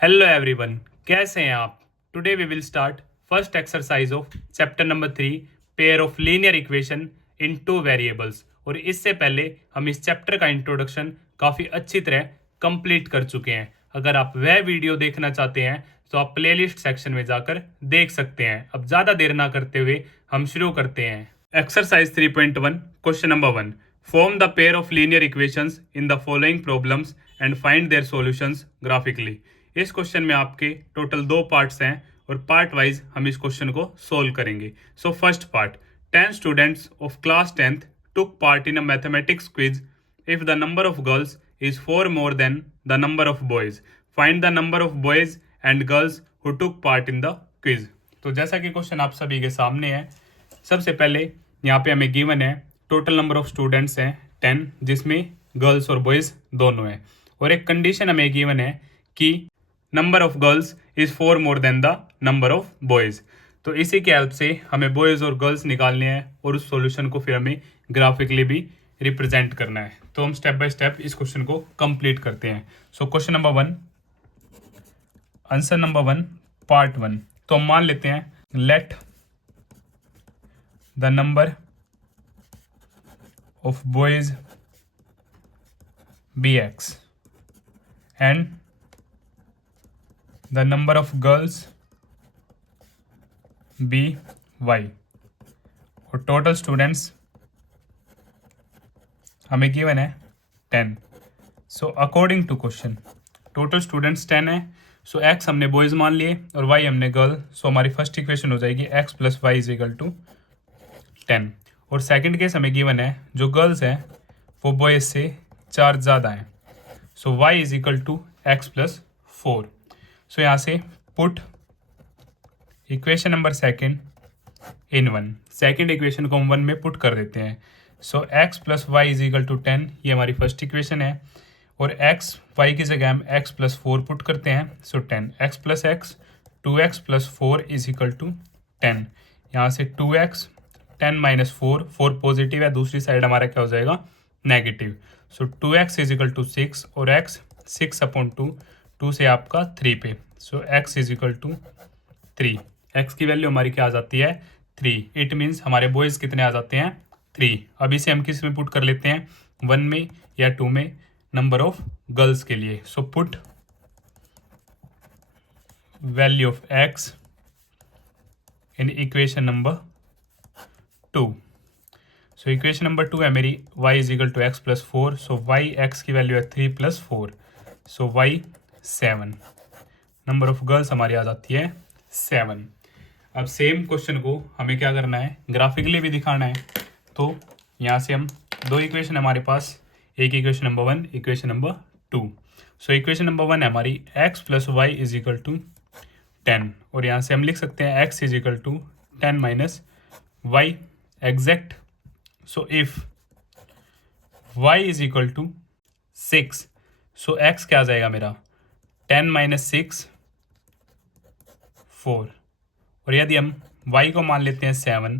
Hello everyone, कैसे हैं आप। Today we will start first exercise of chapter number 3 pair of linear equation in two variables. और इससे पहले हम इस चैप्टर का इंट्रोडक्शन काफ़ी अच्छी तरह कंप्लीट कर चुके हैं। अगर आप वह वीडियो देखना चाहते हैं तो आप प्लेलिस्ट सेक्शन में जाकर देख सकते हैं। अब ज़्यादा देर ना करते हुए हम शुरू करते हैं। Exercise 3.1 question number 1, form the pair of linear equations in the following problems and find their solutions graphically. इस क्वेश्चन में आपके टोटल 2 पार्ट्स हैं और पार्ट वाइज हम इस क्वेश्चन को सोल्व करेंगे। सो first part, 10 students of class 10th took part in a mathematics quiz. If the number of girls is 4 more than the number of boys, find the number of boys and girls who took part in the quiz. तो जैसा कि question आप सभी के सामने है, सबसे पहले यहाँ पे हमें गिवन है टोटल नंबर ऑफ स्टूडेंट्स हैं 10, जिसमें गर्ल्स और बॉयज़ दोनों हैं, और एक कंडीशन हमें गिवन है कि number of girls is 4 more than the number of boys. तो इसी के हेल्प से हमें बॉयज़ और गर्ल्स निकालने हैं और उस सॉल्यूशन को फिर हमें ग्राफिकली भी रिप्रेजेंट करना है। तो हम स्टेप बाय स्टेप इस क्वेश्चन को कंप्लीट करते हैं। So question number 1, answer number 1 part 1। तो हम मान लेते हैं let the number of boys be x and the number of girls be y, और टोटल स्टूडेंट्स हमें गिवन है 10। So according to question total students 10 है। सो एक्स हमने बॉयज़ मान लिए और वाई हमने गर्ल। सो हमारी फर्स्ट इक्वेशन हो जाएगी x plus Y is equal to 10। और सेकंड केस हमें गिवन है जो गर्ल्स हैं वो बॉयज़ से 4 ज़्यादा हैं। So Y is equal to x plus 4। So यहाँ से put equation number second in 1, second equation को हम 1 में पुट कर देते हैं। So X plus Y is equal to 10, ये हमारी फर्स्ट इक्वेशन है, और एक्स वाई की जगह हम एक्स प्लस 4 पुट करते हैं। So 10 x plus x 2x plus 4 is equal to 10। यहाँ से 2x 10 माइनस 4, 4 पॉजिटिव है, दूसरी साइड हमारा क्या हो जाएगा negative. So 2x is equal to 6 और x 6 अपॉन 2, 2 से आपका 3 पे। So x is equal to 3, x की वैल्यू हमारी क्या आ जाती है 3। इट मीन्स हमारे बॉयज़ कितने आ जाते हैं 3। अभी से हम किस में पुट कर लेते हैं 1 में या 2 में नंबर ऑफ गर्ल्स के लिए। So put value of x in equation number 2। So equation number 2 है मेरी y is equal to x plus 4। So y x की वैल्यू है 3 plus 4, so y 7। Number of girls हमारी आ जाती है 7। अब सेम क्वेश्चन को हमें क्या करना है ग्राफिकली भी दिखाना है। तो यहाँ से हम 2 इक्वेशन हमारे पास, एक equation number 1, equation number 2। So equation number 1 है हमारी x plus Y is equal to 10, और यहाँ से हम लिख सकते हैं x is equal to 10 minus y exact. So if y is equal to 6, so x क्या आ जाएगा मेरा 10 माइनस 6 4, और यदि हम y को मान लेते हैं 7,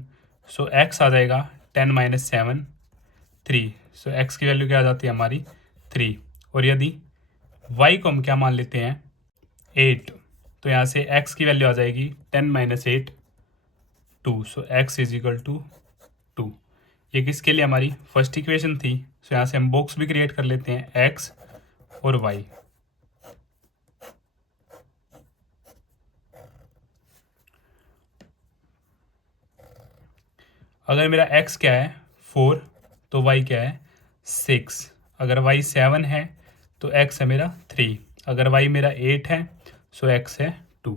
सो x आ जाएगा 10 माइनस 7 3। सो x की वैल्यू क्या आ जाती है हमारी 3, और यदि y को हम क्या मान लेते हैं 8, तो यहाँ से x की वैल्यू आ जाएगी 10 minus 8 2। So x is equal to 2। ये किसके लिए हमारी फर्स्ट इक्वेशन थी। सो यहाँ से हम बॉक्स भी क्रिएट कर लेते हैं x और y। अगर मेरा x क्या है 4, तो y क्या है 6। अगर y 7 है तो x है मेरा 3। अगर y मेरा 8 है सो x है 2।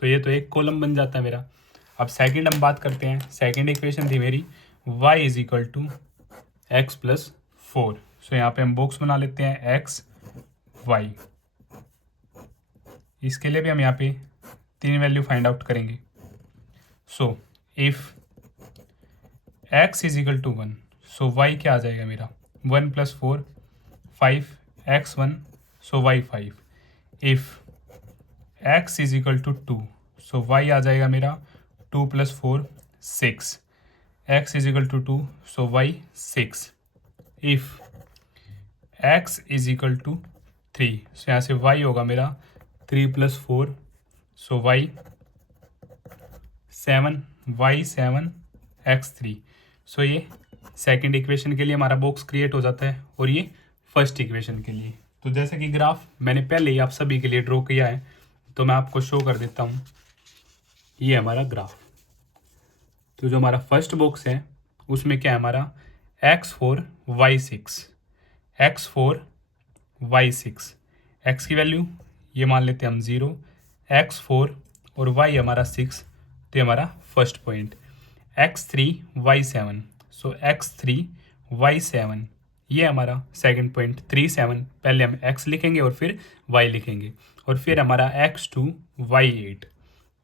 तो ये तो एक कॉलम बन जाता है मेरा। अब सेकंड हम बात करते हैं, सेकंड इक्वेशन थी मेरी y is equal to x plus 4। So यहाँ पे हम बॉक्स बना लेते हैं x y। इसके लिए भी हम यहाँ पे 3 वैल्यू फाइंड आउट करेंगे। So if x is equal to 1, so y क्या आ जाएगा मेरा 1 plus 4 5 x1, so y 5। If x is equal to 2, so y आ जाएगा मेरा 2 plus 4 6, x is equal to 2, so y 6। If x is equal to 3, so यहाँ से y होगा मेरा 3 + 4 सो y 7 y 7 x3। सो ये सेकंड इक्वेशन के लिए हमारा बॉक्स क्रिएट हो जाता है और ये फर्स्ट इक्वेशन के लिए। तो जैसे कि ग्राफ मैंने पहले ही आप सभी के लिए ड्रॉ किया है, तो मैं आपको शो कर देता हूँ। ये हमारा ग्राफ। तो जो हमारा फर्स्ट बॉक्स है उसमें क्या है हमारा x4 y6 x4 y6 x की वैल्यू ये मान लेते हैं हम 0, x4 और y हमारा 6, तो ये हमारा फर्स्ट पॉइंट। x3 y7 सो x3 y7 ये हमारा सेकंड पॉइंट। 3 7 पहले हम x लिखेंगे और फिर y लिखेंगे, और फिर हमारा x2 y8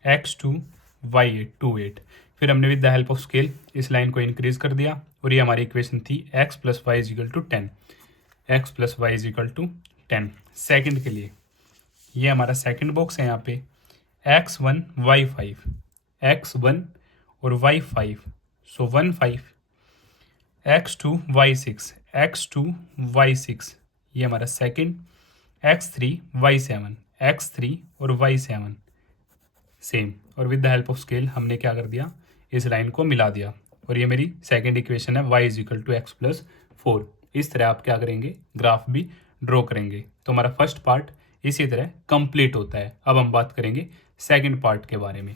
x2 y8 2 8। फिर हमने with the help of scale इस लाइन को इंक्रीज कर दिया और ये हमारी इक्वेशन थी x + y = 10 x + y = 10। Second के लिए ये हमारा सेकंड बॉक्स है यहाँ पे x1 y5 x1 और y5 सो 1 5 x2 y6 x2 y6 ये हमारा सेकंड। x3 y7 x3 और y7 सेम, और with the help of scale हमने क्या कर दिया, इस लाइन को मिला दिया, और ये मेरी सेकंड इक्वेशन है y = x + 4। इस तरह आप क्या करेंगे, ग्राफ भी ड्रॉ करेंगे। तो हमारा फर्स्ट पार्ट इसी तरह कंप्लीट होता है। अब हम बात करेंगे सेकंड पार्ट के बारे में।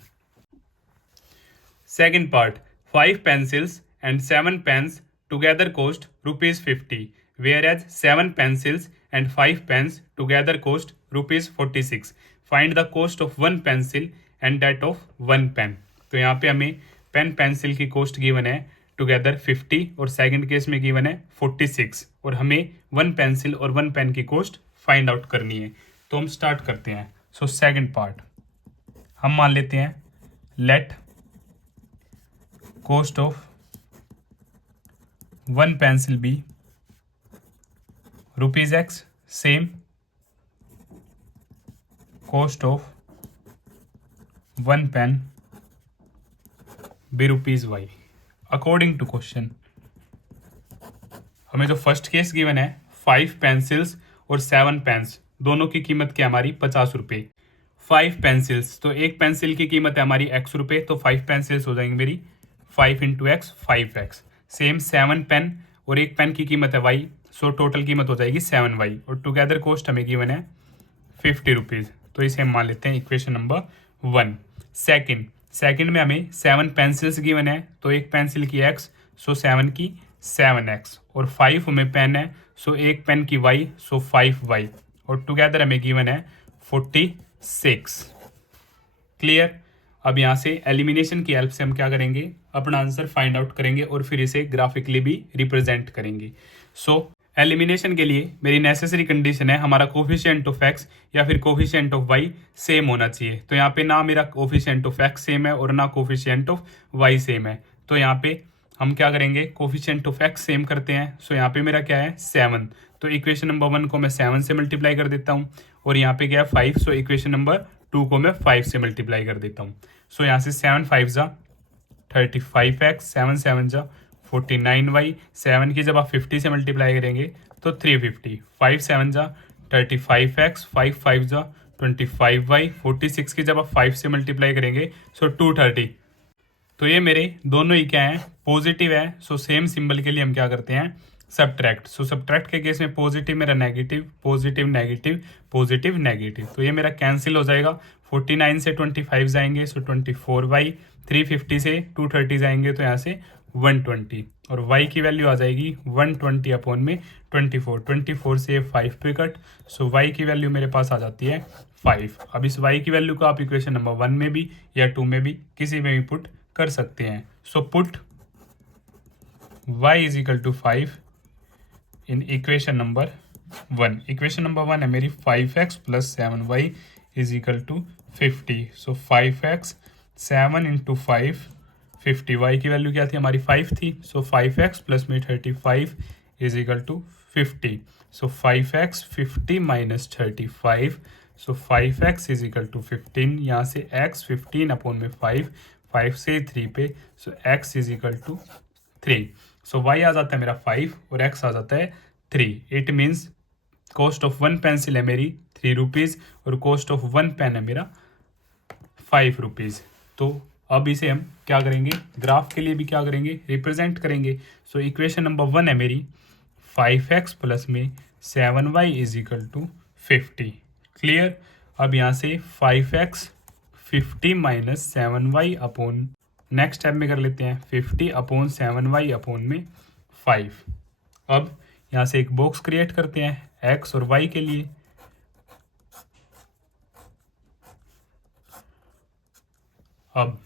Second part 5 pencils and 7 pens together cost ₹50, whereas 7 pencils and 5 pens together cost ₹46. Find the cost of 1 pencil and that of 1 pen। तो यहाँ पे हमें पेन पेंसिल की कॉस्ट गिवन है टुगेदर 50 और सेकंड केस में गिवन है 46, और हमें 1 पेंसिल और 1 पेन की कॉस्ट फाइंड आउट करनी है। तो हम स्टार्ट करते हैं। सो सेकंड पार्ट हम मान लेते हैं let cost of 1 pencil be ₹x, same cost of 1 pen be ₹y। According to question हमें जो फर्स्ट केस गिवन है 5 पेंसिल्स और 7 पेन्स दोनों की कीमत क्या हमारी ₹50। 5 पेंसिल्स तो एक पेंसिल की कीमत है हमारी ₹x, तो 5 पेंसिल्स हो जाएंगी मेरी 5 × x 5x। सेम 7 पेन और एक पेन की कीमत है y, सो टोटल कीमत हो जाएगी 7y, और टुगेदर कॉस्ट हमें गिवन है ₹50। तो इसे हम मान लेते हैं इक्वेशन नंबर 1। सेकंड में हमें 7 पेंसिल्स गिवन है, तो एक पेंसिल की x, सो 7 की 7x, और 5 हमें पेन है, सो एक पेन की y, सो 5y, और टुगेदर हमें गिवन है 46। क्लियर। अब यहाँ से एलिमिनेशन की हेल्प से हम क्या करेंगे, अपना आंसर फाइंड आउट करेंगे और फिर इसे ग्राफिकली भी रिप्रेजेंट करेंगे। सो एलिमिनेशन के लिए मेरी नेसेसरी कंडीशन है हमारा कोफिशिएंट ऑफ x या फिर कोफिशिएंट ऑफ y सेम होना चाहिए। तो यहाँ पे ना मेरा कोफिशिएंट ऑफ x सेम है और ना कोफिशिएंट ऑफ y सेम है। तो यहाँ पे हम क्या करेंगे, कोफिशिएंट ऑफ x सेम करते हैं। सो यहाँ पे मेरा क्या है 7, तो इक्वेशन नंबर 1 को मैं 7 से मल्टीप्लाई कर देता हूँ, और यहाँ पे क्या है 5, सो इक्वेशन नंबर 2 को मैं 5 से मल्टीप्लाई कर देता हूँ। सो यहाँ से 7 5 × 35x 7 7 × 49y, 7 की जब आप 50 से मल्टीप्लाई करेंगे तो 350, 5 7 × 35x 5 5 × 25y, 46 की जब आप 5 से मल्टीप्लाई करेंगे सो 230। तो ये मेरे दोनों ही क्या है, पॉजिटिव है। सो सेम सिंबल के लिए हम क्या करते हैं, सब्ट्रैक्ट। सो सब्ट्रैक्ट के केस में पॉजिटिव मेरा negative, positive negative, positive negative, तो ये मेरा कैंसिल हो जाएगा। 49 से 25 जाएंगे, सो 24y, 350 से 230 जाएंगे, तो यहाँ से 120, और y की वैल्यू आ जाएगी 120 अपॉन में 24 से 5 पे कट, सो y की वैल्यू मेरे पास आ जाती है 5। अब इस y की वैल्यू को आप इक्वेशन नंबर 1 में भी या 2 में भी किसी में भी पुट कर सकते हैं। सो पुट y = 5 इन इक्वेशन नंबर 1। इक्वेशन नंबर 1 है मेरी 5x + 7y = 50। सो 5x 7 × 5 50, y की वैल्यू क्या थी हमारी 5 थी, सो 5x + में 35 = 50। सो 5x 50 - 35, सो 5x = 15, यहाँ से x 15 अपॉन में 5, 5 से 3 पे, सो x = 3। सो y आ जाता है मेरा 5 और x आ जाता है 3। It means cost of 1 pencil है मेरी ₹3 और कॉस्ट ऑफ 1 पेन है मेरा ₹5। तो अब इसे हम क्या करेंगे, ग्राफ के लिए भी क्या करेंगे, रिप्रेजेंट करेंगे। सो इक्वेशन नंबर 1 है मेरी 5x प्लस में 7y is equal to 50। Clear. अब यहाँ से 5x 50 minus 7y upon, next step में कर लेते हैं 50 अपॉन 7y अपॉन में 5। अब यहाँ से एक बॉक्स क्रिएट करते हैं x और y के लिए। अब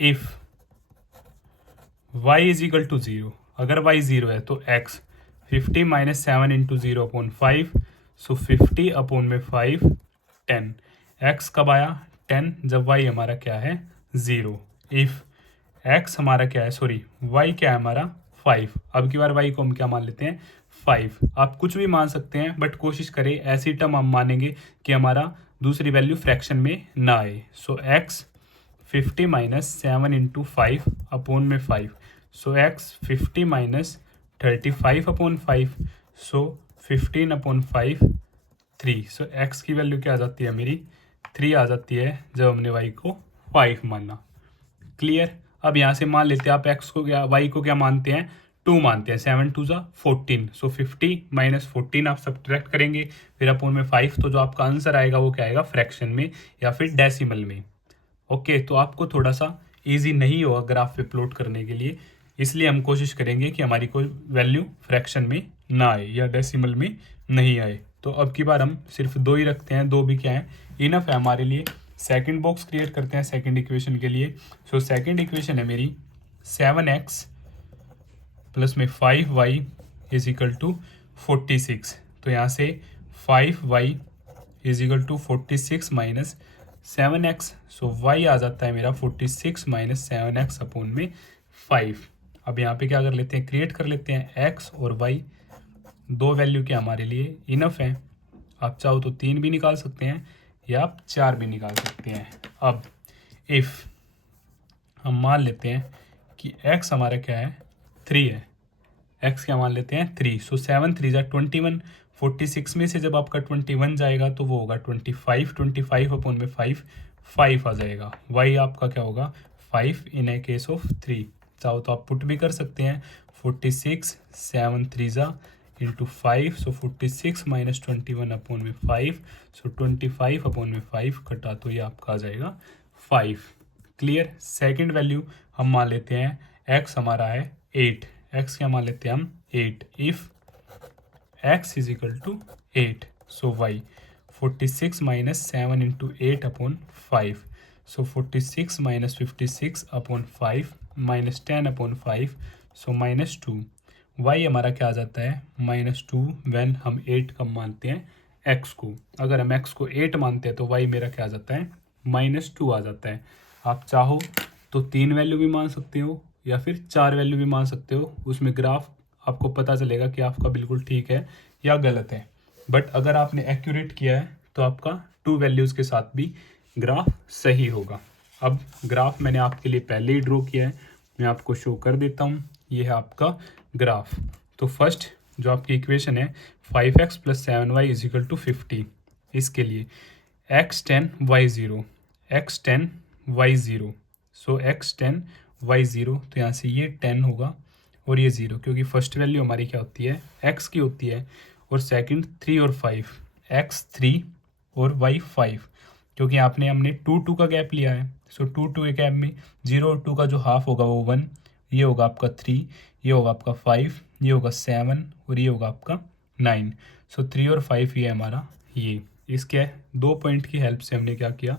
if y is equal to 0, अगर y 0 है तो x 50 minus 7 into 0 upon 5, so 50 upon में 5 10। x कब आया, 10, जब y हमारा क्या है 0। इफ x हमारा क्या है, सॉरी y क्या है हमारा 5। अब की बार y को हम क्या मान लेते हैं 5। आप कुछ भी मान सकते हैं बट कोशिश करें ऐसी टर्म हम मानेंगे कि हमारा दूसरी वैल्यू फ्रैक्शन में ना आए। सो x 50 माइनस 7 इंटू 5 अपॉन में 5, सो x 50 माइनस 35 अपॉन 5, सो 15 अपॉन 5 3। सो x की वैल्यू क्या आ जाती है मेरी 3 आ जाती है जब हमने y को 5 माना। क्लियर। अब यहाँ से मान लेते हैं आप x को क्या, y को क्या मानते हैं 2 मानते हैं, 7 2 जा 14, सो 50 माइनस 14 आप सब्ट्रैक्ट करेंगे फिर अपॉन में 5, तो जो आपका आंसर आएगा वो क्या आएगा फ्रैक्शन में या फिर डेसिमल में। ओके, तो आपको थोड़ा सा इजी नहीं होगा ग्राफ पे प्लॉट करने के लिए, इसलिए हम कोशिश करेंगे कि हमारी कोई वैल्यू फ्रैक्शन में ना आए या डेसिमल में नहीं आए। तो अब की बार हम सिर्फ 2 ही रखते हैं, 2 भी क्या है इनफ है हमारे लिए। सेकंड बॉक्स क्रिएट करते हैं सेकंड इक्वेशन के लिए। सो सेकंड इक्वेशन है मेरी 7x प्लस में 5y इज इक्वल टू 46। तो यहाँ से 5y is equal to 46 minus 7x, so y आ जाता है मेरा 46 माइनस 7x अपॉन में 5। अब यहाँ पे क्या कर लेते हैं, क्रिएट कर लेते हैं x और y, 2 वैल्यू के हमारे लिए इनफ है। आप चाहो तो 3 भी निकाल सकते हैं या आप 4 भी निकाल सकते हैं। अब इफ़ हम मान लेते हैं कि x हमारा क्या है 3 है, x क्या मान लेते हैं 3, सो 7 3 जा 21, 46 में से जब आपका 21 जाएगा तो वो होगा 25, 25 अपॉन में 5 आ जाएगा। y आपका क्या होगा 5 इन ए केस ऑफ 3। चाहो तो आप पुट भी कर सकते हैं 46 7 3 जा इंटू 5, सो 46 माइनस 21 अपॉन में 5, सो 25 अपॉन में 5 कटा तो ये आपका आ जाएगा 5। क्लियर। सेकंड वैल्यू हम मान लेते हैं x हमारा है 8, x क्या मान लेते हैं हम 8। If x is equal to 8, so y 46 minus 7 into 8 upon 5, so 46 minus 56 upon 5 minus 10 upon 5, so minus 2। y हमारा क्या आ जाता है -2 व्हेन हम 8 कम मानते हैं x को। अगर हम x को 8 मानते हैं तो y मेरा क्या आ जाता है -2 आ जाता है। आप चाहो तो 3 वैल्यू भी मान सकते हो या फिर 4 वैल्यू भी मान सकते हो, उसमें ग्राफ आपको पता चलेगा कि आपका बिल्कुल ठीक है या गलत है। बट अगर आपने एक्यूरेट किया है तो आपका 2 वैल्यूज़ के साथ भी ग्राफ सही होगा। अब ग्राफ मैंने आपके लिए पहले ही ड्रॉ किया है, मैं आपको शो कर देता हूँ। ये है आपका ग्राफ। तो फर्स्ट जो आपकी इक्वेशन है 5x plus 7y is equal to 50, इसके लिए x 10 y 0, x 10 y 0, so x 10 y 0, तो यहाँ से ये 10 होगा और ये 0, क्योंकि फर्स्ट वैल्यू हमारी क्या होती है x की होती है, और सेकंड 3 और 5, x 3 और y 5, क्योंकि आपने हमने 2 2 का गैप लिया है। सो 2 2 के गैप में 0 और 2 का जो हाफ होगा वो 1, ये होगा आपका 3, ये होगा आपका 5, ये होगा 7 और ये होगा आपका 9। सो 3 और 5 ये हमारा ये, इसके 2 पॉइंट की हेल्प से हमने क्या किया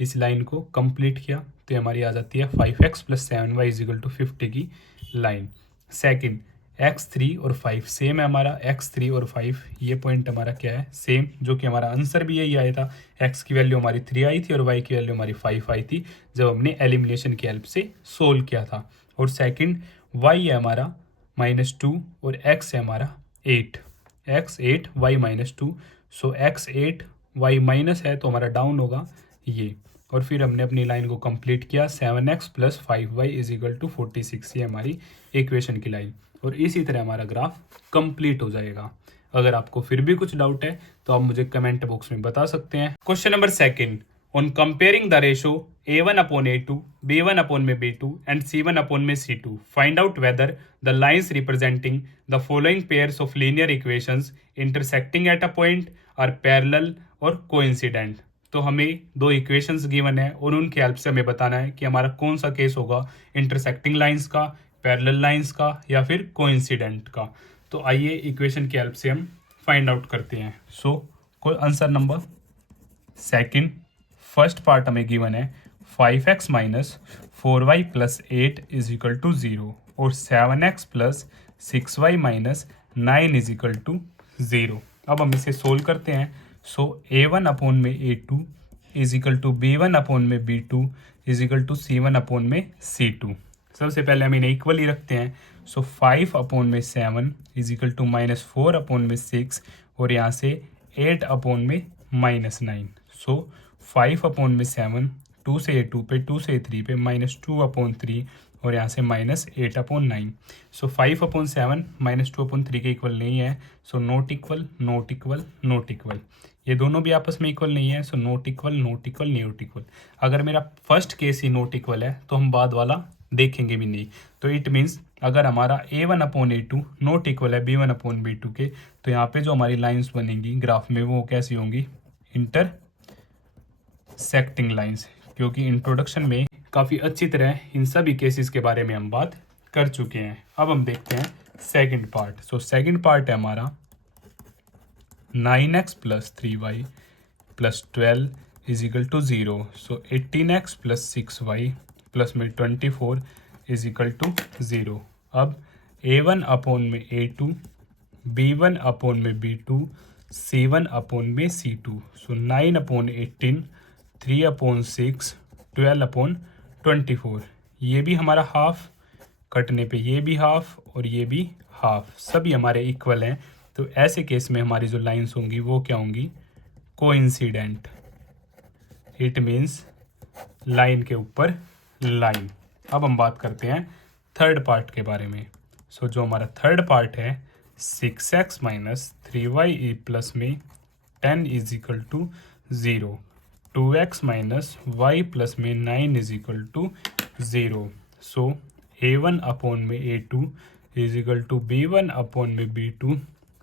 इस लाइन को कंप्लीट किया, तो ये हमारी आ जाती है 5x plus 7y is equal to 50 की लाइन। सेकंड x3 और 5 सेम है हमारा, x3 और 5 ये पॉइंट हमारा क्या है सेम, जो कि हमारा आंसर भी यही आया था। x की वैल्यू हमारी 3 आई थी और y की वैल्यू हमारी 5 आई थी जब हमने एलिमिनेशन की हेल्प से सोल्व किया था। और सेकंड y है हमारा -2 और x है हमारा 8, x 8 y -2, so x 8 y minus है तो हमारा डाउन होगा ये। और फिर हमने अपनी लाइन को कंप्लीट किया 7x plus 5y is equal to 46, ये हमारी इक्वेशन की लाइन, और इसी तरह हमारा ग्राफ कंप्लीट हो जाएगा। अगर आपको फिर भी कुछ डाउट है तो आप मुझे कमेंट बॉक्स में बता सकते हैं। Question number second, on comparing the ratio a1 upon a2, b1 upon में b2 and c1 upon में c2, find out whether the lines representing the following pairs of linear equations intersecting at a point are parallel और coincident। तो हमें दो equations given है और उनकी help से हमें बताना है कि हमारा कौन सा केस होगा, इंटरसेक्टिंग लाइंस का, पैरेलल लाइंस का या फिर कोइंसिडेंट का। तो आइए इक्वेशन की हेल्प से हम फाइंड आउट करते हैं। सो कोई answer number second, first part हमें गिवन है 5x minus 4y plus 8 is equal to 0 और 7x plus 6y minus 9 is equal to 0। अब हम इसे सोल्व करते हैं। सो a1 अपॉन में a2 is equal to b1 upon में b2 is equal to c1 upon में c2। सबसे पहले हम इन्हें इक्वल ही रखते हैं। सो 5 अपॉन में 7 is equal to minus 4 upon में 6 और यहाँ से 8 अपॉन में माइनस 9। सो 5 अपॉन में 7, 2 से 2 पे, 2 से 3 पे, माइनस 2 अपॉन 3 और यहाँ से माइनस 8 अपॉन 9। सो 5 अपॉन 7 माइनस 2 अपॉन 3 के इक्वल नहीं है। So not equal, not equal, not equal, ये दोनों भी आपस में इक्वल नहीं है। So not equal, not equal, not equal. अगर मेरा first case he not equal है तो हम बाद वाला देखेंगे भी नहीं। तो इट मीन्स अगर हमारा a1 upon a2 not equal है b1 अपॉन b2 के, तो यहाँ पे जो हमारी लाइंस बनेंगी ग्राफ में वो कैसी होंगी, इंटरसेक्टिंग लाइंस। क्योंकि इंट्रोडक्शन में काफ़ी अच्छी तरह इन सभी केसेस के बारे में हम बात कर चुके हैं। अब हम देखते हैं second part. So second part है हमारा 9x plus 3y plus 12 is equal to 0। So 18x plus 6y plus में 24 इज इक्वल टू 0। अब a1 अपॉन में a2, b1 अपॉन में b2, c1 अपॉन में c2। सो 9 अपॉन 18, 3 अपॉन 6, 12 अपॉन 24। ये भी हमारा हाफ, कटने पे ये भी हाफ और ये भी हाफ, सभी हमारे इक्वल हैं। तो ऐसे केस में हमारी जो लाइंस होंगी वो क्या होंगी, कोइंसिडेंट। इट मीन्स लाइन के ऊपर लाइन। अब हम बात करते हैं थर्ड पार्ट के बारे में। सो जो हमारा थर्ड पार्ट है 6x माइनस 3y प्लस में 10 is equal to 0, 2x minus y plus में 9 is equal to 0। So a1 upon में a2 is equal to b1 upon में b2,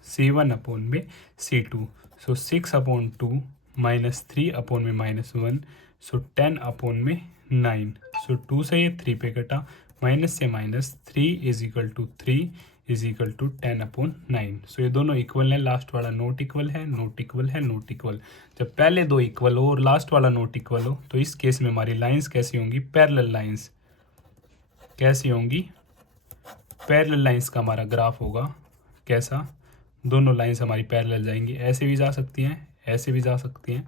c1 अपॉन में c2। सो 6 अपॉन 2 माइनस 3 अपॉन में minus 1। सो 10 upon में 9। सो 2 से ये 3 पे कटा, माइनस से minus, 3 is equal to 3 is equal to 10 upon 9। So ये दोनों इक्वल हैं, लास्ट वाला नॉट इक्वल है, नॉट इक्वल है, नॉट इक्वल। जब पहले दो इक्वल हो और लास्ट वाला नॉट इक्वल हो तो इस केस में हमारी लाइंस कैसी होंगी, पैरेलल लाइंस। कैसी होंगी, पैरेलल लाइंस का हमारा ग्राफ होगा कैसा, दोनों लाइंस हमारी पैरेलल जाएंगी। ऐसे भी जा सकती हैं, ऐसे भी जा सकती हैं,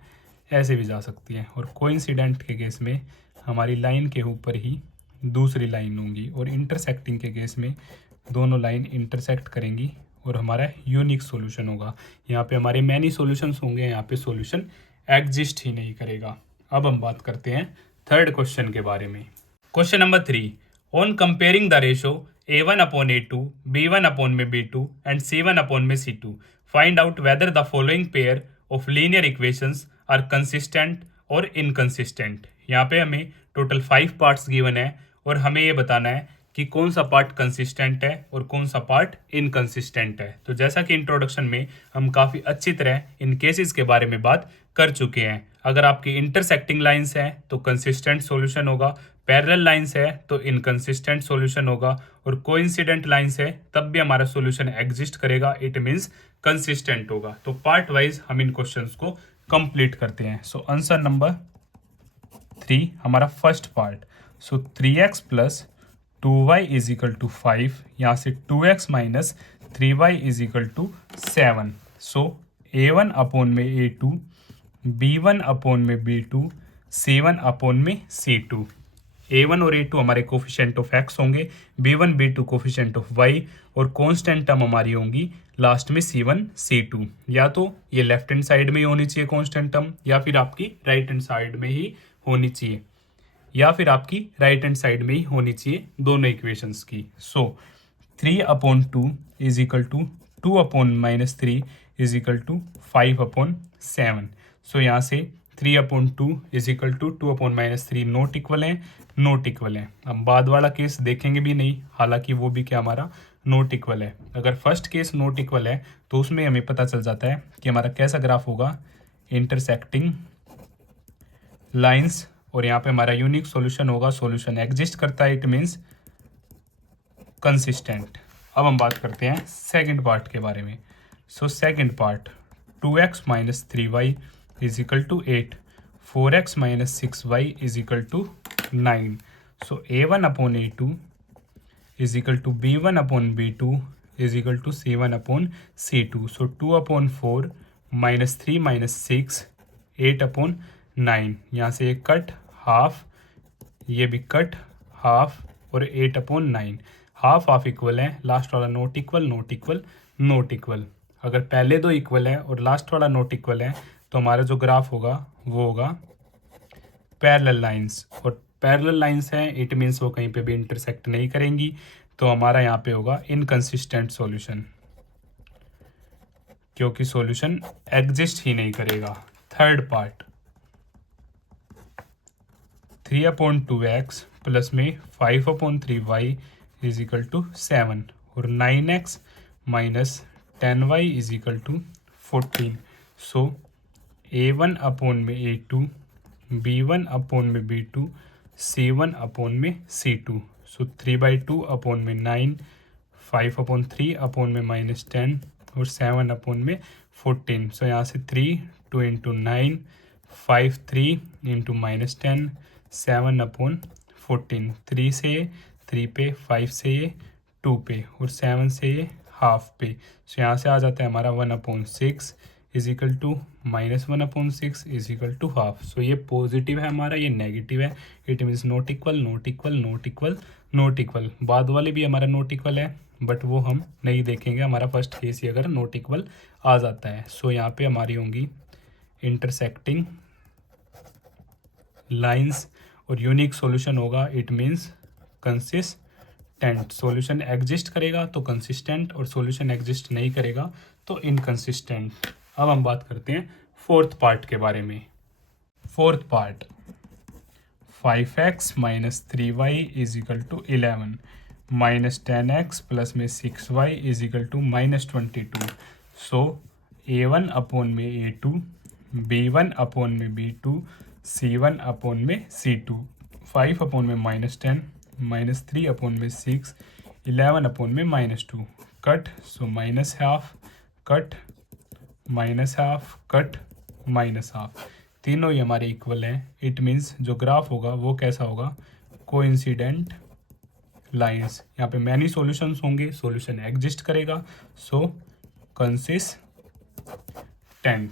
ऐसे भी जा सकती हैं। और कोइंसिडेंट के केस में हमारी लाइन के ऊपर ही दूसरी लाइन होंगी और इंटरसेक्टिंग के केस में दोनों लाइन इंटरसेक्ट करेंगी और हमारा यूनिक सॉल्यूशन होगा। यहाँ पे हमारे मैनी सॉल्यूशंस होंगे, यहाँ पे सॉल्यूशन एग्जिस्ट ही नहीं करेगा। अब हम बात करते हैं थर्ड क्वेश्चन के बारे में। Question number 3, on comparing the ratio a1 upon a2, b1 upon में b2 एंड c1 अपॉन में c2, find out whether the following pair of linear equations are consistent और इनकंसिस्टेंट। यहाँ पे हमें टोटल 5 पार्ट्स गिवन है और हमें ये बताना है कि कौन सा पार्ट कंसिस्टेंट है और कौन सा पार्ट इनकंसिस्टेंट है। तो जैसा कि इंट्रोडक्शन में हम काफ़ी अच्छी तरह इन केसेस के बारे में बात कर चुके हैं। अगर आपकी इंटरसेक्टिंग लाइंस है तो कंसिस्टेंट सॉल्यूशन होगा, पैरेलल लाइंस है तो इनकंसिस्टेंट सॉल्यूशन होगा, और कोइंसिडेंट लाइंस है तब भी हमारा सॉल्यूशन एग्जिस्ट करेगा, इट मींस कंसिस्टेंट होगा। तो पार्ट वाइज हम इन क्वेश्चंस को कंप्लीट करते हैं। सो आंसर नंबर 3 हमारा first part. So 3x plus 2y is equal to 5, यहाँ से 2x minus 3y is equal to 7। So a1 upon में a2, b1 अपॉन में b2, c1 अपॉन में c2। a1 और a2 हमारे कोफिशिएंट ऑफ x होंगे, b1 b2 coefficient of y, और constant term हमारी होंगी लास्ट में c1 c2। या तो ये लेफ्ट हैंड साइड में ही होनी चाहिए कांस्टेंट टर्म, या फिर आपकी राइट हैंड साइड में ही होनी चाहिए, या फिर आपकी राइट हैंड साइड में ही होनी चाहिए दोनों इक्वेशंस की। So 3 upon 2 is equal to 2 अपॉन minus 3 is equal to 5/7। So यहाँ से 3/2 is equal to 2/-3 not equal है, नोट इक्वल है। अब बाद वाला केस देखेंगे भी नहीं, हालांकि वो भी क्या हमारा नोट इक्वल है। अगर फर्स्ट केस नोट इक्वल है तो उसमें हमें पता चल जाता है कि हमारा कैसा ग्राफ होगा, इंटरसेक्टिंग लाइंस, और यहाँ पे हमारा यूनिक सॉल्यूशन होगा, सॉल्यूशन एग्जिस्ट करता है, इट मीन्स कंसिस्टेंट। अब हम बात करते हैं सेकंड पार्ट के बारे में। So second part 2x - 3y is equal to 8, 4x - 6y is equal to 9। So a1/a2 is equal to b1/b2 is equal to c1/c2। So 2/4 -3 - 6 8/9। यहाँ से ये कट हाफ, ये भी कट हाफ, और 8/9 हाफ हाफ इक्वल है, last वाला note equal, note equal, note equal. अगर पहले दो इक्वल है और लास्ट वाला नोट इक्वल है तो हमारा जो ग्राफ होगा वो होगा पैरेलल लाइंस, और पैरेलल लाइंस हैं इट मीन्स वो कहीं पे भी इंटरसेक्ट नहीं करेंगी, तो हमारा यहाँ पे होगा इनकंसिस्टेंट सॉल्यूशन, क्योंकि सॉल्यूशन एग्जिस्ट ही नहीं करेगा। थर्ड पार्ट 3/2x प्लस में 5/3y इज इक्वल टू 7, और 9x minus 10y is equal to 14। So a1/a2 b1/b2 c1/c2। So 3/2/9 5/3 -10 और 7/14। सो यहाँ से 3 2 इंटू 9 5 3 इंटू -10 7/14। 3 से 3 पे, 5 से 2 पे, और 7 से हाफ पे। सो यहाँ से आ जाता है हमारा 1/6 is equal to -1/6 is equal to half. So ये पॉजिटिव है हमारा, ये नेगेटिव है, it means not equal, not equal, not equal, not equal. बाद वाले भी हमारा नॉट इक्वल है बट वो हम नहीं देखेंगे, हमारा फर्स्ट केस ही अगर नॉट इक्वल आ जाता है। सो यहाँ पे हमारी होंगी इंटरसेक्टिंग लाइंस, और यूनिक सॉल्यूशन होगा, it means consistent. Solution exist करेगा तो कंसिस्टेंट, और सॉल्यूशन एग्जिस्ट नहीं करेगा तो इनकंसिस्टेंट। अब हम बात करते हैं फोर्थ पार्ट के बारे में। Fourth part 5x - 3y is equal to 11 minus 10x plus में 6y is equal to -22। So a1/a2 b1/b2 c1/c2 5/10 -3/6 11/-2 cut. So minus half cut, minus half cut, minus half, तीनों ही हमारे इक्वल हैं, it means जो graph होगा वो कैसा होगा, कोइंसिडेंट लाइंस। यहाँ पे मैनी सॉल्यूशंस होंगे, सॉल्यूशन एग्जिस्ट करेगा, सो कंसिस्टेंट।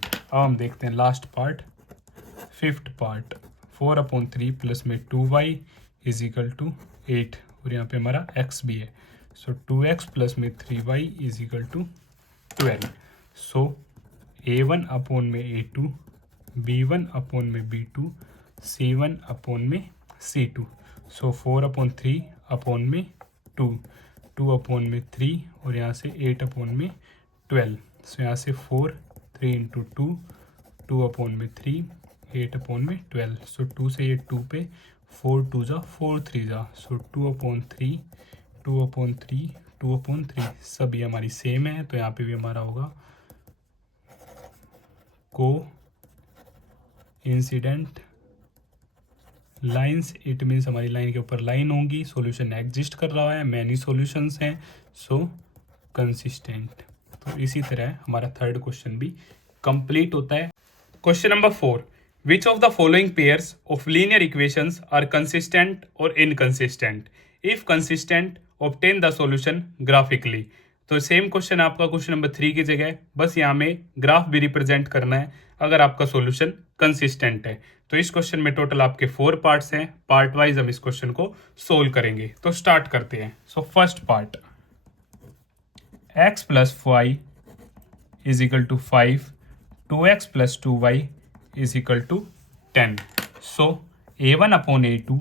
अब हम देखते हैं last part, fifth part 4/3 plus में 2y इज इक्वल टू 8, और यहाँ पे हमारा x भी है। सो 2x प्लस में 3y is equal to 12। So a1/a2 b1/b2 c1/c2। So 4/3/2 2/3 और यहाँ से 8/12। सो यहाँ से 4 3 इंटू 2 2/3 8/12। सो 2 से ये 2 पे 4 2 जा 4 3 जा, सो 2/3 2/3 2/3 सभी हमारी सेम है, तो यहाँ पे भी हमारा होगा को इंसिडेंट लाइंस, इट मीन्स हमारी लाइन के ऊपर लाइन होंगी, सॉल्यूशन एग्जिस्ट कर रहा है, मैनी सॉल्यूशंस हैं, सो कंसिस्टेंट। तो इसी तरह हमारा थर्ड क्वेश्चन भी कंप्लीट होता है। Question number 4, which of the following pairs of linear equations are consistent और inconsistent, if consistent obtain the solution graphically. तो सेम क्वेश्चन आपका क्वेश्चन नंबर 3 की जगह, बस यहाँ में ग्राफ भी रिप्रेजेंट करना है अगर आपका सॉल्यूशन कंसिस्टेंट है। तो इस क्वेश्चन में टोटल आपके 4 पार्ट्स हैं, पार्ट वाइज हम इस क्वेश्चन को सोल्व करेंगे। तो स्टार्ट करते हैं। So first part, x plus Y is equal to 5 2x plus 2y is equal to 10। So a1/a2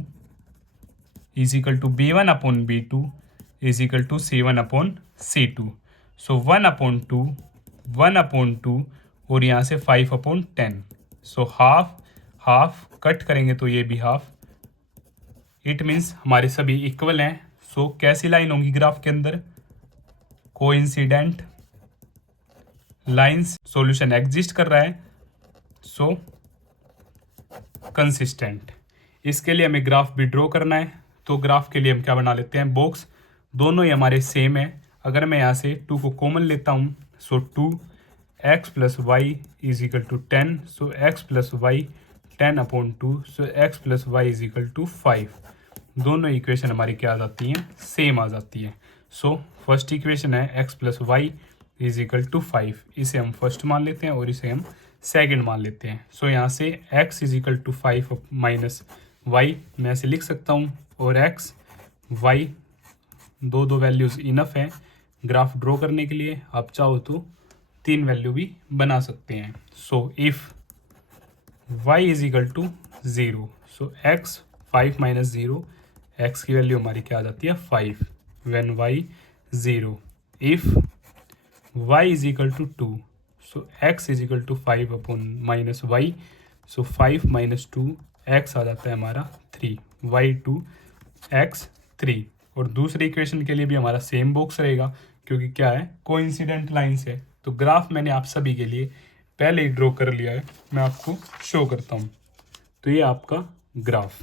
is equal to b1/b2 is equal to c1/c2। So 1/2 1/2 और यहाँ से 5/10। सो हाफ हाफ कट करेंगे तो ये भी half. It means हमारे सभी equal हैं। सो कैसी लाइन होंगी ग्राफ के अंदर? Coincident lines. सॉल्यूशन एग्जिस्ट कर रहा है, सो कंसिस्टेंट। इसके लिए हमें ग्राफ भी ड्रॉ करना है। तो ग्राफ के लिए हम क्या बना लेते हैं? बॉक्स। दोनों ही हमारे सेम है। अगर मैं यहाँ से 2 को कॉमन लेता हूँ, सो 2x + y = 10। सो x + y 10/2। सो x + y = 5। दोनों इक्वेशन हमारी क्या आ जाती हैं? सेम आ जाती है। सो फर्स्ट इक्वेशन है x + y = 5। इसे हम फर्स्ट मान लेते हैं और इसे हम सेकंड मान लेते हैं। सो यहाँ से x = 5 - y मैं ऐसे लिख सकता हूँ, और x y दो वैल्यूज़ इनफ है ग्राफ ड्रॉ करने के लिए। आप चाहो तो 3 वैल्यू भी बना सकते हैं। So if y = 0, so x 5 - 0, x की वैल्यू हमारी क्या आ जाती है? 5 when y 0। If y = 2, so x = 5 - y, so 5 - 2, x आ जाता है हमारा 3, y 2 x 3। और दूसरी इक्वेशन के लिए भी हमारा सेम बॉक्स रहेगा, क्योंकि क्या है? कोइंसिडेंट लाइंस है। तो ग्राफ मैंने आप सभी के लिए पहले ही ड्रॉ कर लिया है, मैं आपको शो करता हूँ। तो ये आपका ग्राफ।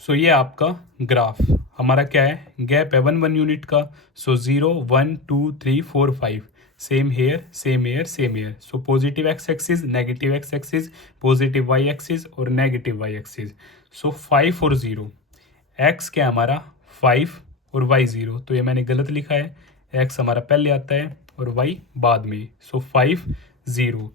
सो ये आपका ग्राफ हमारा क्या है? गैप है 1 यूनिट का। So 0 1 2 3 4 5। Same here same here same here. So positive x axis, negative x axis, positive y axis और नेगेटिव वाई एक्सिस। सो 5 और 0। एक्स क्या है हमारा? 5 और वाई 0। तो ये मैंने गलत लिखा है, एक्स हमारा पहले आता है और वाई बाद में। सो 5 0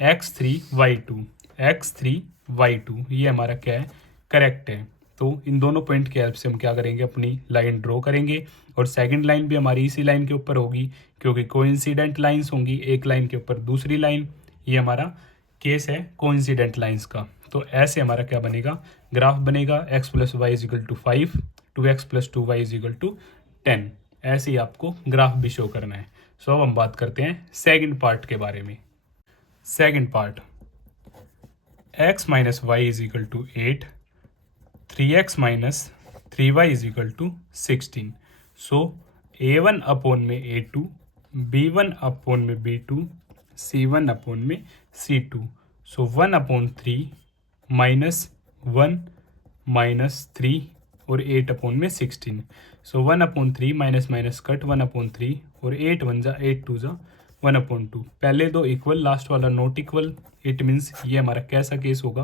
x3 y2 x3 y2, ये हमारा क्या है? करेक्ट है। तो इन दोनों पॉइंट की हेल्प से हम क्या करेंगे? अपनी लाइन ड्रॉ करेंगे। और सेकंड लाइन भी हमारी इसी लाइन के ऊपर होगी, क्योंकि कोइंसिडेंट लाइंस होंगी एक लाइन के ऊपर दूसरी लाइन। ये हमारा केस है कोइंसिडेंट लाइंस का। तो ऐसे हमारा क्या बनेगा? ग्राफ बनेगा x + y = 5, 2x + 2y = 10। ऐसे ही आपको ग्राफ भी शो करना है। सो अब हम बात करते हैं सेकंड पार्ट के बारे में। Second part, x - y = 8, 3x - 3y = 16। सो a1/a2, b1/b2, c1/c2। सो 1/3 -1 - 3 और 8/16। सो 1/3 माइनस कट 1/3 और 8 1 जा 8 2 जा 1/2। पहले दो इक्वल, लास्ट वाला नॉट इक्वल। इट मीन्स ये हमारा कैसा केस होगा?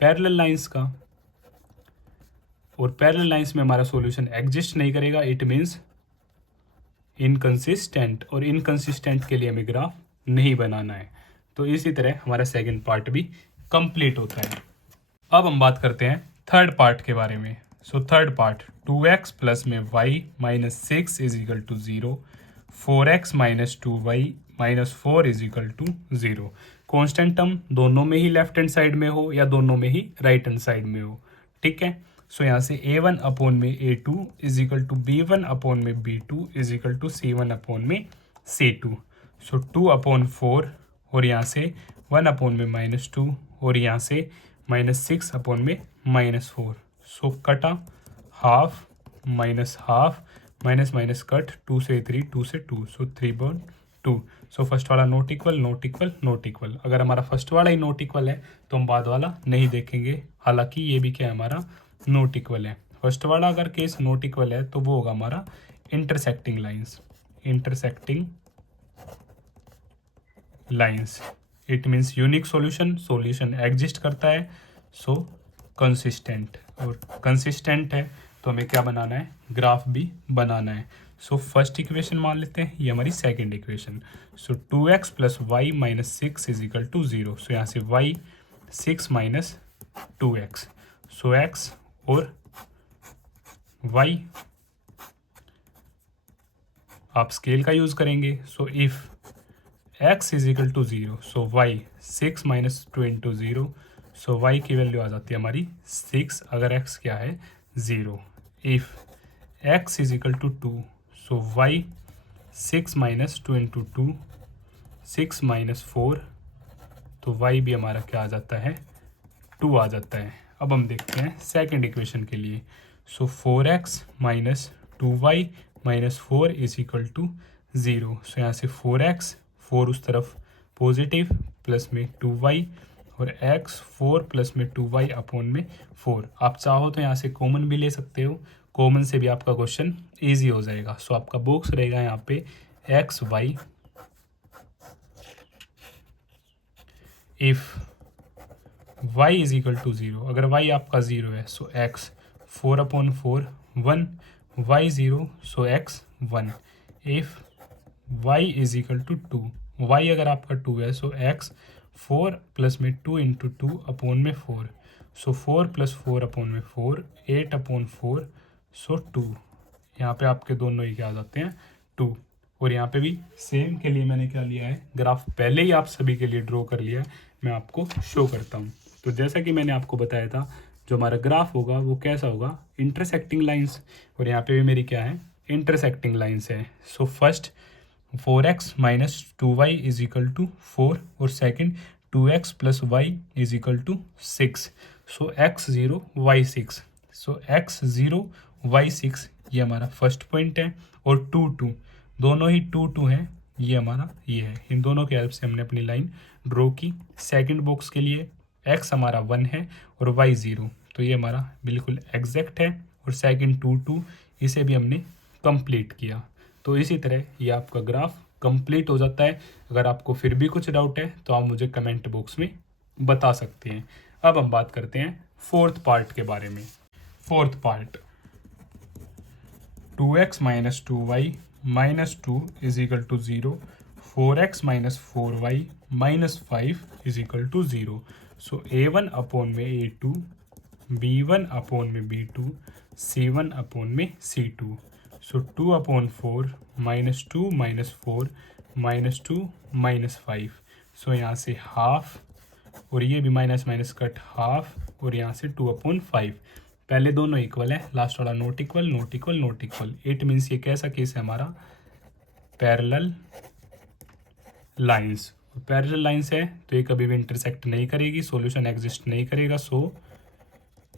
पैरेलल लाइंस का। और पैरेलल लाइंस में हमारा सॉल्यूशन एग्जिस्ट नहीं करेगा। इट मीन्स इनकंसिस्टेंट, और इनकंसिस्टेंट के लिए हमें ग्राफ नहीं बनाना है। तो इसी तरह हमारा सेकंड पार्ट भी कंप्लीट होता है। अब हम बात करते हैं थर्ड पार्ट के बारे में। सो थर्ड पार्ट, 2x + में y - 6 = 0, 4x - 2y - 4 = 0। Constant term दोनों में ही लेफ्ट हैंड साइड में हो या दोनों में ही राइट हैंड साइड में हो, ठीक है। सो यहाँ से a1/a2 = b1/b2 = c1/c2। सो 2/4 और यहाँ से 1/2 और यहाँ से -6/-4। सो कटा half minus half minus cut 2 से 3 2 से 2। सो 3/2। सो फर्स्ट वाला not equal not equal not equal. अगर हमारा फर्स्ट वाला ही नॉट इक्वल है तो हम बाद वाला नहीं देखेंगे, हालांकि ये भी क्या है? हमारा नॉट इक्वल है। फर्स्ट वाला अगर केस नॉट इक्वल है तो वो होगा हमारा intersecting lines. Intersecting lines, it means unique solution, solution exist करता है। सो कंसिस्टेंट, और कंसिस्टेंट है तो हमें क्या बनाना है? ग्राफ भी बनाना है। सो फर्स्ट इक्वेशन मान लेते हैं, ये हमारी सेकंड इक्वेशन। सो 2x + y - 6 = 0। सो यहाँ से y 6 - 2x। सो x और y आप स्केल का यूज़ करेंगे। So if x = 0, so y 6 - 2 × 0। So y की वैल्यू आ जाती है हमारी 6, अगर x क्या है? 0। If x = 2, so y 6 - 2 × 2 6 minus 4, तो y भी हमारा क्या आ जाता है 2 आ जाता है। अब हम देखते हैं सेकंड इक्वेशन के लिए। So 4x minus 2y minus 4 is equal to 0। So यहाँ से 4x 4 उस तरफ पॉजिटिव प्लस में 2y और x 4 प्लस में 2y अपॉन में 4। आप चाहो तो यहाँ से कॉमन भी ले सकते हो, कॉमन से भी आपका क्वेश्चन ईजी हो जाएगा। सो आपका बॉक्स रहेगा यहाँ पे x y if y is equal to 0। अगर y आपका 0 है so x 4 upon 4 1, y 0 so x 1। If y is equal to 2, y अगर आपका 2 है सो x 4 प्लस में 2 इंटू 2 अपॉन में 4। सो 4 प्लस 4 अपॉन में 4 8 अपॉन 4 सो 2। यहाँ पे आपके दोनों ही क्या आ जाते हैं 2। और यहाँ पे भी सेम के लिए मैंने क्या लिया है, ग्राफ पहले ही आप सभी के लिए ड्रॉ कर लिया है, मैं आपको शो करता हूँ। तो जैसा कि मैंने आपको बताया था जो हमारा ग्राफ होगा वो कैसा होगा, इंटरसेक्टिंग लाइंस। और यहाँ पे भी मेरी क्या है, इंटरसेक्टिंग लाइंस है। So first 4x minus 2y is equal to 4 और second 2x plus Y is equal to 6। So x 0 y 6। So x 0 y 6 ये हमारा फर्स्ट पॉइंट है। और 2 2 दोनों ही 2 2 हैं, ये हमारा ये है। इन दोनों की हेल्प से हमने अपनी लाइन ड्रॉ की। सेकंड बॉक्स के लिए x हमारा 1 है और y 0, तो ये हमारा बिल्कुल एग्जैक्ट है। और सेकंड 2 2 इसे भी हमने कंप्लीट किया। तो इसी तरह ये आपका ग्राफ कंप्लीट हो जाता है। अगर आपको फिर भी कुछ डाउट है तो आप मुझे कमेंट बॉक्स में बता सकते हैं। अब हम बात करते हैं फोर्थ पार्ट के बारे में। Fourth part 2x minus 2y minus 2 is equal to 0, 4x minus 4y minus 5 is equal to 0। So a1 upon में a2, b1 अपॉन में b2, c1 अपॉन में c2। सो 2 upon 4 minus 2 minus 4 minus 2 minus 5। सो यहाँ से half और ये भी minus minus cut half और यहाँ से 2 अपॉन 5। पहले दोनों इक्वल है, लास्ट वाला not equal not equal not equal. It means ये कैसा केस है हमारा, पैरेलल लाइंस। पैरेलल लाइंस है तो ये कभी भी इंटरसेक्ट नहीं करेगी, सॉल्यूशन एग्जिस्ट नहीं करेगा। सो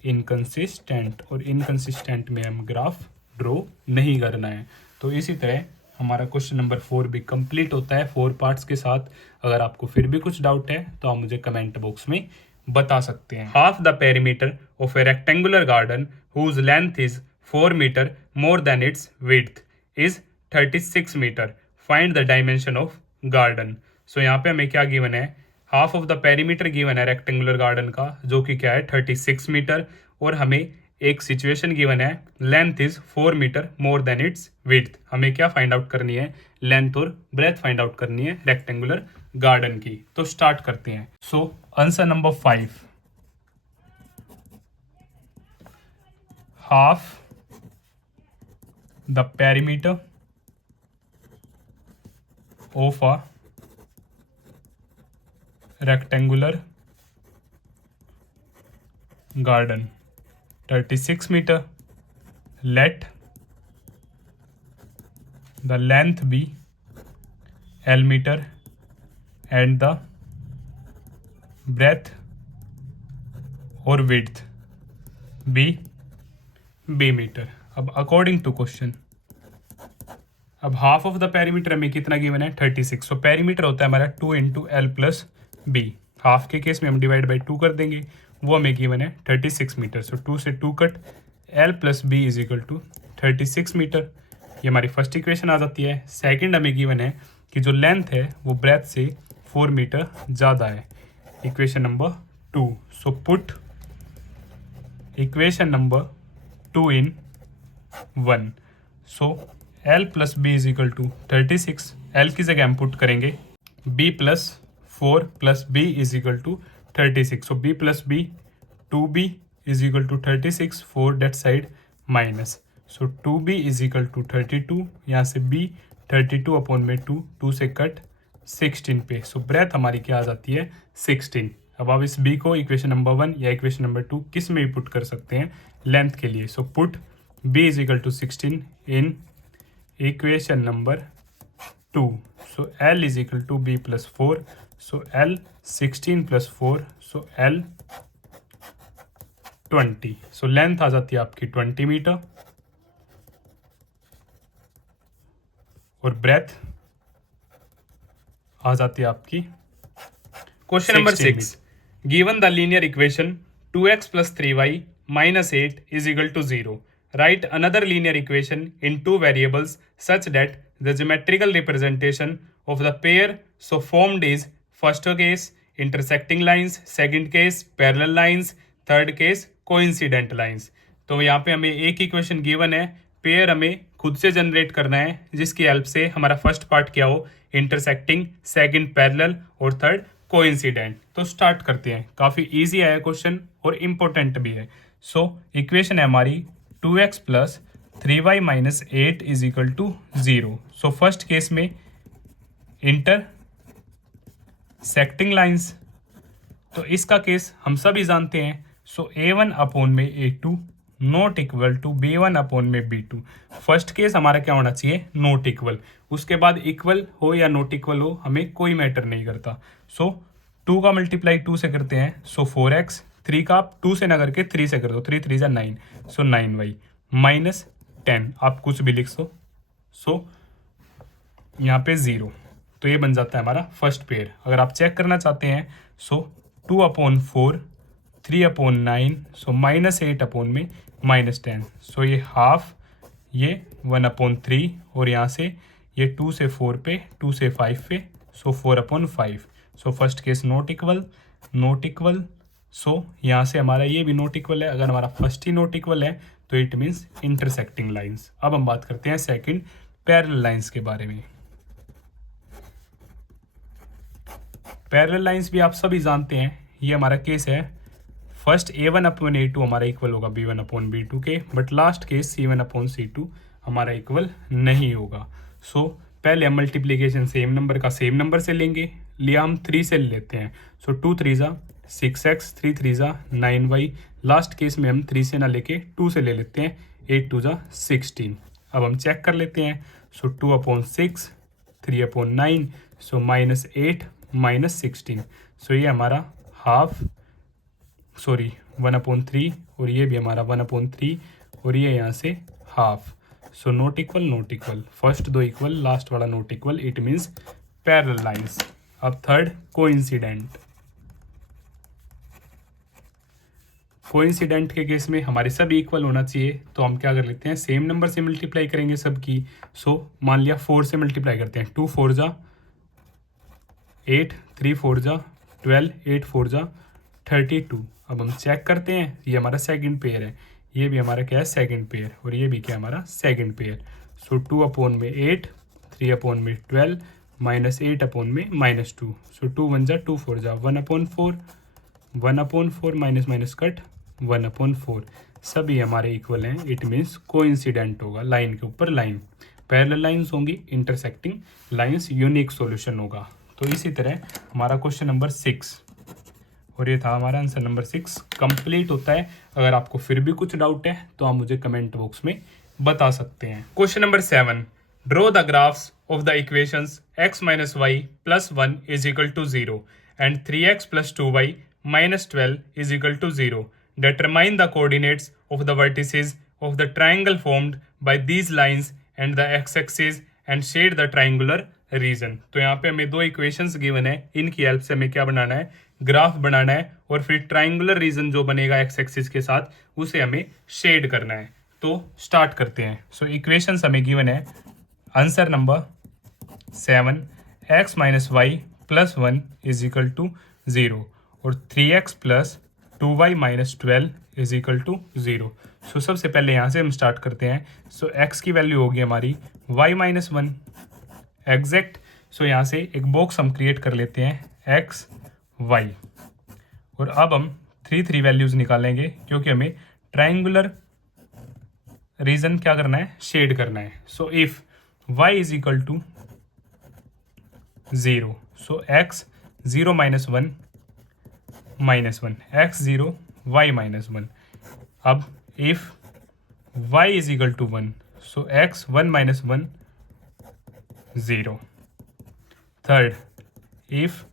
इनकंसिस्टेंट, और इनकंसिस्टेंट में हम ग्राफ ड्रॉ नहीं करना है। तो इसी तरह हमारा क्वेश्चन नंबर 4 भी कंप्लीट होता है 4 पार्ट्स के साथ। अगर आपको फिर भी कुछ डाउट है तो आप मुझे कमेंट बॉक्स में बता सकते हैं। Half the perimeter of a rectangular garden whose length is 4 metre more than its width is 36 metre, find the dimension of garden. So यहाँ पे हमें क्या गिवन है, half of the perimeter given है रेक्टेंगुलर गार्डन का, जो कि क्या है 36 मीटर। और हमें एक सिचुएशन गिवन है, length is 4 metre more than its width. हमें क्या फाइंड आउट करनी है, लेंथ और ब्रेथ फाइंड आउट करनी है रेक्टेंगुलर गार्डन की। तो स्टार्ट करते हैं। So answer number 5, half the perimeter of a rectangular garden 36 meter, let the length be L meter and the breadth or width be B meter। अब according to question, अब half of the perimeter हमें कितना given है 36। So perimeter होता है हमारा 2 into L plus B. Half के case में हम डिवाइड बाई 2 कर देंगे, वो हमें गिवन है 36 मीटर। सो 2 से 2 cut, L plus B is equal to 36 metre. ये हमारी फर्स्ट इक्वेशन आ जाती है। सेकंड हमें गिवन है कि जो लेंथ है वो ब्रेथ से 4 मीटर ज़्यादा है, equation number 2। So put equation number 2 in 1। So L plus B is equal to 36। L की जगह हम पुट करेंगे B plus 4 plus B is equal to 36। So B plus B 2B is equal to 36, 4 that side minus. So 2B is equal to 32, यहाँ से B 32 upon में 2, 2 से cut 16 पे। सो breath हमारी क्या आ जाती है 16। अब आप इस B को इक्वेशन नंबर 1 या इक्वेशन नंबर 2 किस में भी पुट कर सकते हैं लेंथ के लिए। So put B is equal to 16 in equation number 2. So L is equal to B plus 4. So L 16 plus 4. So L 20. So length आ जाती है आपकी 20 मीटर और ब्रेथ आ जाती है आपकी question number 6. Given the linear equation 2x plus 3y minus 8 is equal to 0. Write another linear equation in two variables such that the geometrical representation of the pair so formed is first case intersecting lines, second case parallel lines, third case coincident lines. तो यहाँ पे हमें एक equation given है, pair हमें खुद से generate करना है जिसकी हेल्प से हमारा फर्स्ट पार्ट क्या हो, इंटरसेक्टिंग, सेकंड पैरेलल और थर्ड कोइंसिडेंट. तो स्टार्ट करते हैं. काफ़ी इजी है क्वेश्चन और इम्पोर्टेंट भी है. सो इक्वेशन है हमारी 2x plus 3y minus 8 is equal to 0. So first case में इंटरसेक्टिंग लाइंस, तो इसका केस हम सभी जानते हैं. सो a1 अपॉन में a2 not equal to b1 upon में b2. फर्स्ट केस हमारा क्या होना चाहिए, नॉट इक्वल. उसके बाद इक्वल हो या नॉट इक्वल हो हमें कोई मैटर नहीं करता. सो 2 का मल्टीप्लाई 2 से करते हैं. सो 4x, 3 का आप 2 से ना करके 3 से कर दो, 3 3 9. सो 9y माइनस 10, आप कुछ भी लिख दो. सो यहाँ पे 0. तो ये बन जाता है हमारा फर्स्ट पेयर. अगर आप चेक करना चाहते हैं सो 2 upon 4, 3 upon 9, so minus 8 upon में माइनस 10. सो ये हाफ, ये 1 अपॉन 3 और यहाँ से ये 2 से 4 पे, 2 से 5 पे, so 4 upon 5. So first case not equal, not equal. So यहाँ से हमारा ये भी नॉट इक्वल है. अगर हमारा फर्स्ट ही नॉट इक्वल है तो इट मीन्स इंटरसेक्टिंग लाइंस. अब हम बात करते हैं सेकंड पैरेलल लाइंस के बारे में. पैरेलल लाइंस भी आप सभी जानते हैं. ये हमारा केस है फर्स्ट a1 अपॉन a2 हमारा इक्वल होगा b1 अपॉन b2 के, but last case c1 upon c2 हमारा इक्वल नहीं होगा. सो पहले हम मल्टीप्लीकेशन सेम नंबर का सेम नंबर से लेंगे, लिया हम 3 से लेते हैं. सो 2 3 जा 6x, 3 3 जा 9y. लास्ट केस में हम 3 से ना लेके 2 से ले लेते हैं, 8 2 जा 16. अब हम चेक कर लेते हैं. सो 2 upon 6, 3 upon 9, so minus 8 minus 16. सो ये हमारा हाफ, सॉरी 1 अपॉन 3 और ये भी हमारा 1 अपॉन 3 और ये यहाँ से half. So not equal, not equal. First दो इक्वल, लास्ट वाला not equal. It means parallel lines. अब थर्ड कोइंसिडेंट. कोइंसिडेंट के केस में हमारे सब इक्वल होना चाहिए, तो हम क्या कर लेते हैं, सेम नंबर से मल्टीप्लाई करेंगे सबकी. सो मान लिया 4 से मल्टीप्लाई करते हैं. 2 4 जा 8, 3 4 जा 12, 8 4 जा 32. अब हम चेक करते हैं, ये हमारा सेकंड पेयर है, ये भी हमारा क्या है सेकंड पेयर, और ये भी क्या हमारा सेकंड पेयर. सो 2 अपॉन में 8, 3 अपॉन में 12, माइनस 8 अपॉन में माइनस 2. सो 2 1 जा 2 4 जा 1 upon 4, 1 upon 4 minus minus cut 1 upon 4. सभी हमारे इक्वल हैं. इट मीन्स कोइंसिडेंट होगा, लाइन के ऊपर लाइन. पैरेलल लाइंस होंगी, इंटरसेक्टिंग लाइंस यूनिक सॉल्यूशन होगा. तो इसी तरह हमारा क्वेश्चन नंबर 6 और ये था हमारा आंसर नंबर 6 कंप्लीट होता है. अगर आपको फिर भी कुछ डाउट है तो आप मुझे कमेंट बॉक्स में बता सकते हैं. Question number 7. Draw the graphs of the equations x minus y plus 1 is equal to 0 and 3x plus 2y minus 12 is equal to 0. Determine the coordinates of the vertices of the triangle formed by these lines and the x-axis and shade the triangular region. तो यहाँ पे हमें दो equations given है, इनकी help से हमें क्या बनाना है, ग्राफ बनाना है, और फिर ट्राइंगुलर रीजन जो बनेगा एक्स एक्सिस के साथ उसे हमें शेड करना है. तो स्टार्ट करते हैं. सो इक्वेशंस हमें गिवन है. Answer number 7, x minus y plus 1 is equal to 0 और 3x plus 2y minus 12 is equal to 0. So सबसे पहले यहाँ से हम स्टार्ट करते हैं. सो x की वैल्यू होगी हमारी y माइनस 1 एग्जैक्ट. सो यहाँ से एक बॉक्स हम क्रिएट कर लेते हैं x y, और अब हम 3 वैल्यूज़ निकालेंगे क्योंकि हमें ट्राइंगुलर रीजन क्या करना है, शेड करना है. So if y is equal to 0, so x 0 minus 1 minus 1, x 0 y minus 1. अब if y is equal to 1, so x 1 minus 1 0. Third, if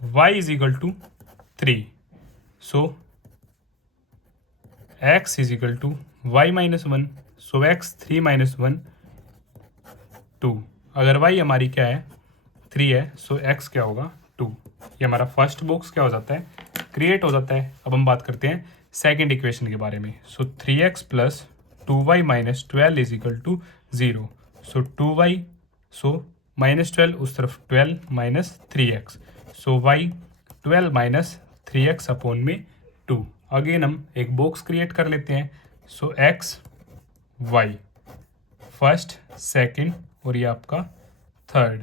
y is equal to 3, so x is equal to y minus 1, so x 3 minus 1 2। अगर y हमारी क्या है 3 है, so x क्या होगा 2। ये हमारा फर्स्ट बॉक्स क्या हो जाता है, क्रिएट हो जाता है। अब हम बात करते हैं सेकेंड इक्वेशन के बारे में। So 3x plus 2y minus 12 is equal to 0। So 2y, so minus 12 उस तरफ 12 minus 3x, so y 12 minus 3x upon में 2। अगेन हम एक बॉक्स क्रिएट कर लेते हैं। So x y first, second और ये आपका थर्ड।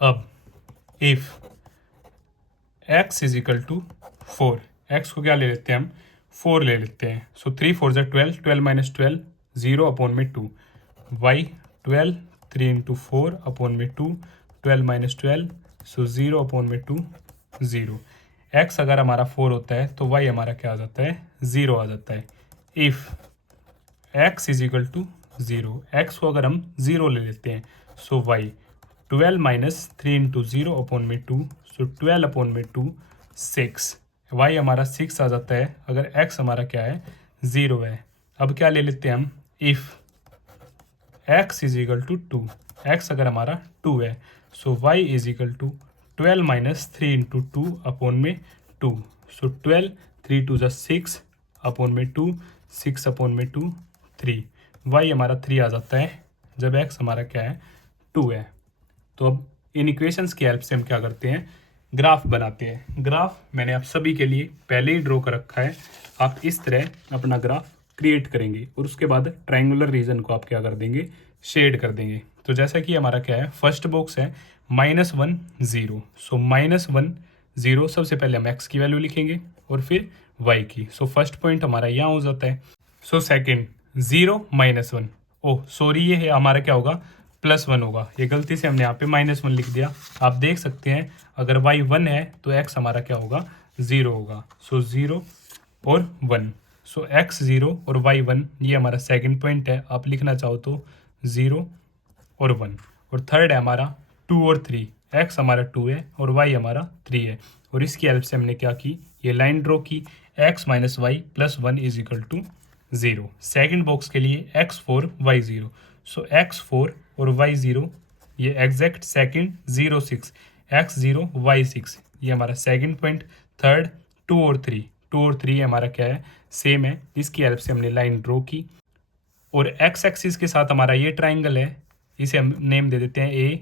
अब if x is equal to 4, x को क्या ले लेते हैं हम 4 ले लेते हैं। सो 3 4 ज़ा 12, 12 माइनस 12 0 अपॉन में 2, y 12 3 इंटू 4 अपॉन में 2, 12 माइनस 12, सो 0 अपॉन में 2 0। x अगर हमारा 4 होता है तो y हमारा क्या आ जाता है 0 आ जाता है। If x is equal to 0, x को अगर हम 0 ले लेते हैं, so y 12 minus 3 into 0 upon में 2, सो 12 अपॉन में 2 6, y हमारा 6 आ जाता है अगर x हमारा क्या है 0 है। अब क्या ले लेते हैं हम, if x is equal to 2, x अगर हमारा 2 है, so y is equal to 12 minus 3 into 2 upon में 2, सो 12 3 2 ज़ा 6 अपॉन में 2, 6 अपॉन में 2 3, y हमारा 3 आ जाता है जब x हमारा क्या है 2 है। तो अब इन इक्वेशंस की हेल्प से हम क्या करते हैं, ग्राफ बनाते हैं। ग्राफ मैंने आप सभी के लिए पहले ही ड्रॉ कर रखा है। आप इस तरह अपना ग्राफ क्रिएट करेंगे और उसके बाद ट्रायंगुलर रीजन को आप क्या कर देंगे, शेड कर देंगे। तो जैसा कि हमारा क्या है, फर्स्ट बॉक्स है -1 0, सो -1 0 सबसे पहले हम x की वैल्यू लिखेंगे और फिर y की। सो फर्स्ट पॉइंट हमारा यहाँ हो जाता है। सो सेकेंड 0 -1, ओह सॉरी ये है हमारा क्या होगा +1 होगा, ये गलती से हमने यहाँ पे -1 लिख दिया। आप देख सकते हैं अगर y 1 है तो x हमारा क्या होगा 0 होगा। सो 0 और 1, सो x 0 और y 1, ये हमारा सेकंड पॉइंट है। आप लिखना चाहो तो 0 और 1। और थर्ड है हमारा 2 और 3, x हमारा 2 है और y हमारा 3 है। और इसकी हेल्प से हमने क्या की, ये लाइन ड्रॉ की, x minus y plus 1 is equal to 0। Second box के लिए x4 y0, सो x4 और y0 ये एग्जैक्ट सेकंड 0 6, x0 y6 ये हमारा सेकंड पॉइंट। थर्ड 2 और 3, 2 और 3 हमारा क्या है सेम है। इसकी हेल्प से हमने लाइन ड्रॉ की और x एक्सिस के साथ हमारा ये ट्राइंगल है, इसे हम नेम दे देते हैं ए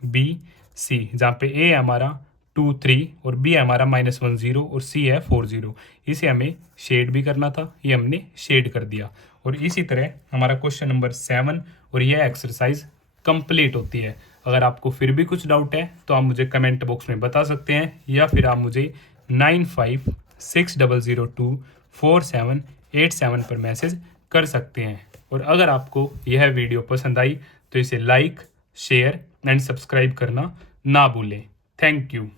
बी सी, जहाँ पे ए है हमारा 2 3 और बी है हमारा -1 0 और सी है 4 0। इसे हमें शेड भी करना था, ये हमने शेड कर दिया। और इसी तरह हमारा क्वेश्चन नंबर 7 और यह एक्सरसाइज कंप्लीट होती है। अगर आपको फिर भी कुछ डाउट है तो आप मुझे कमेंट बॉक्स में बता सकते हैं या फिर आप मुझे 9560024787 पर मैसेज कर सकते हैं। और अगर आपको यह वीडियो पसंद आई तो इसे लाइक शेयर एंड सब्सक्राइब करना ना भूलें। Thank you.